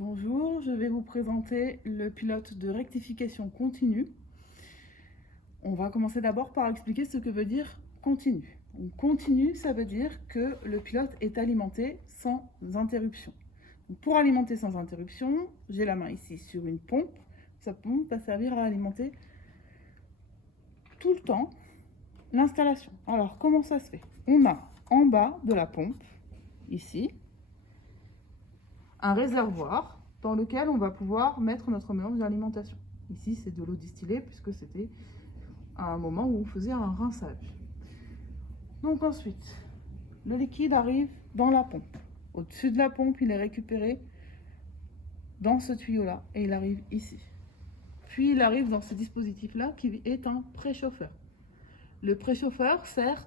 Bonjour, je vais vous présenter le pilote de rectification continue. On va commencer d'abord par expliquer ce que veut dire continu. Donc, continu, ça veut dire que le pilote est alimenté sans interruption. Donc, pour alimenter sans interruption, j'ai la main ici sur une pompe. Sa pompe va servir à alimenter tout le temps l'installation. Alors, comment ça se fait? On a en bas de la pompe, ici, un réservoir dans lequel on va pouvoir mettre notre mélange d'alimentation. Ici, c'est de l'eau distillée puisque c'était à un moment où on faisait un rinçage. Donc ensuite, le liquide arrive dans la pompe. Au-dessus de la pompe, il est récupéré dans ce tuyau-là et il arrive ici. Puis il arrive dans ce dispositif-là qui est un préchauffeur. Le préchauffeur sert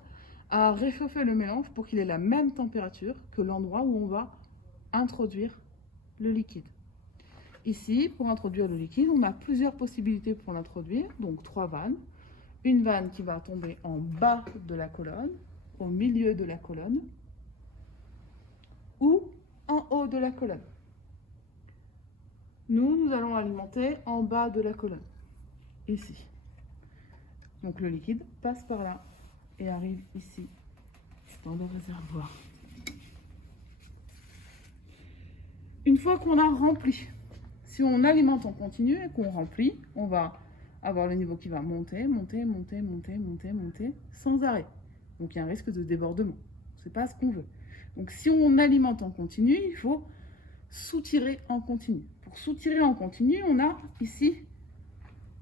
à réchauffer le mélange pour qu'il ait la même température que l'endroit où on va introduire le liquide. Ici, pour introduire le liquide, on a plusieurs possibilités pour l'introduire, donc 3 vannes. Une vanne qui va tomber en bas de la colonne, au milieu de la colonne, ou en haut de la colonne. Nous allons alimenter en bas de la colonne, ici. Donc le liquide passe par là et arrive ici, dans le réservoir. Une fois qu'on a rempli, si on alimente en continu et qu'on remplit, on va avoir le niveau qui va monter, monter, monter, monter, monter, monter, sans arrêt. Donc il y a un risque de débordement. Ce n'est pas ce qu'on veut. Donc si on alimente en continu, il faut soutirer en continu. Pour soutirer en continu, on a ici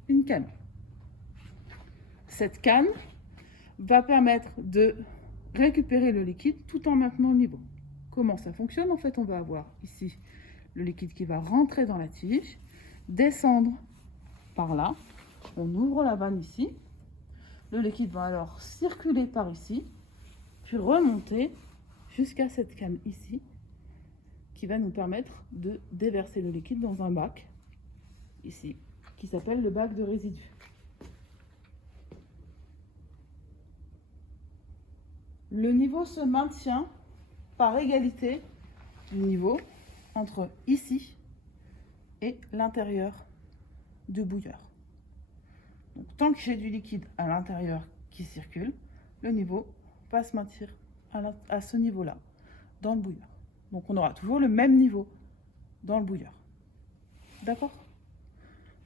une canne. Cette canne va permettre de récupérer le liquide tout en maintenant le niveau. Comment ça fonctionne? En fait, on va avoir ici le liquide qui va rentrer dans la tige, descendre par là. On ouvre la vanne ici. Le liquide va alors circuler par ici, puis remonter jusqu'à cette canne ici, qui va nous permettre de déverser le liquide dans un bac, ici, qui s'appelle le bac de résidus. Le niveau se maintient par égalité du niveau entre ici et l'intérieur du bouilleur. Donc, tant que j'ai du liquide à l'intérieur qui circule, le niveau va se maintenir à ce niveau-là, dans le bouilleur. Donc on aura toujours le même niveau dans le bouilleur. D'accord?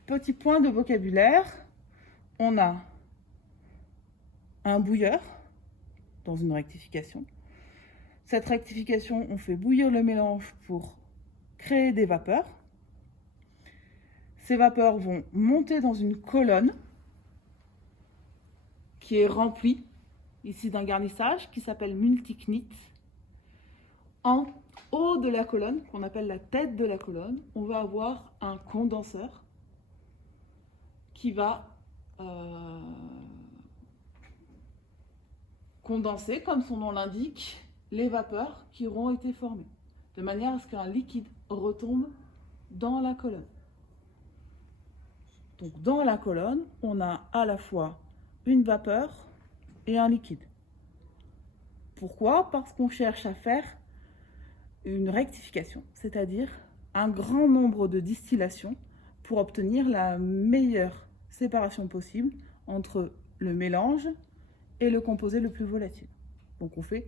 Petit point de vocabulaire, on a un bouilleur dans une rectification. Cette rectification, on fait bouillir le mélange pour créer des vapeurs. Ces vapeurs vont monter dans une colonne qui est remplie ici d'un garnissage qui s'appelle multiknit. En haut de la colonne, qu'on appelle la tête de la colonne, on va avoir un condenseur qui va condenser, comme son nom l'indique, les vapeurs qui auront été formées, de manière à ce qu'un liquide retombe dans la colonne. Donc dans la colonne, on a à la fois une vapeur et un liquide. Pourquoi? Parce qu'on cherche à faire une rectification, c'est-à-dire un grand nombre de distillations pour obtenir la meilleure séparation possible entre le mélange et le composé le plus volatile. Donc on fait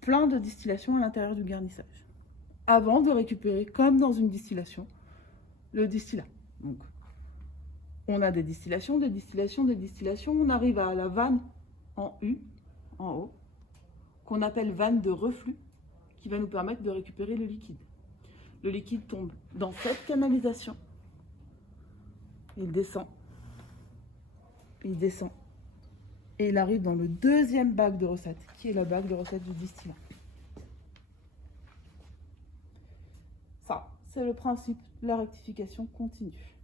plein de distillations à l'intérieur du garnissage, avant de récupérer, comme dans une distillation, le distillat. Donc on a des distillations, des distillations, des distillations, on arrive à la vanne en U, en haut, qu'on appelle vanne de reflux, qui va nous permettre de récupérer le liquide. Le liquide tombe dans cette canalisation, il descend, et il arrive dans le deuxième bac de recette, qui est le bac de recette du distillat. Ça, c'est le principe de la rectification continue.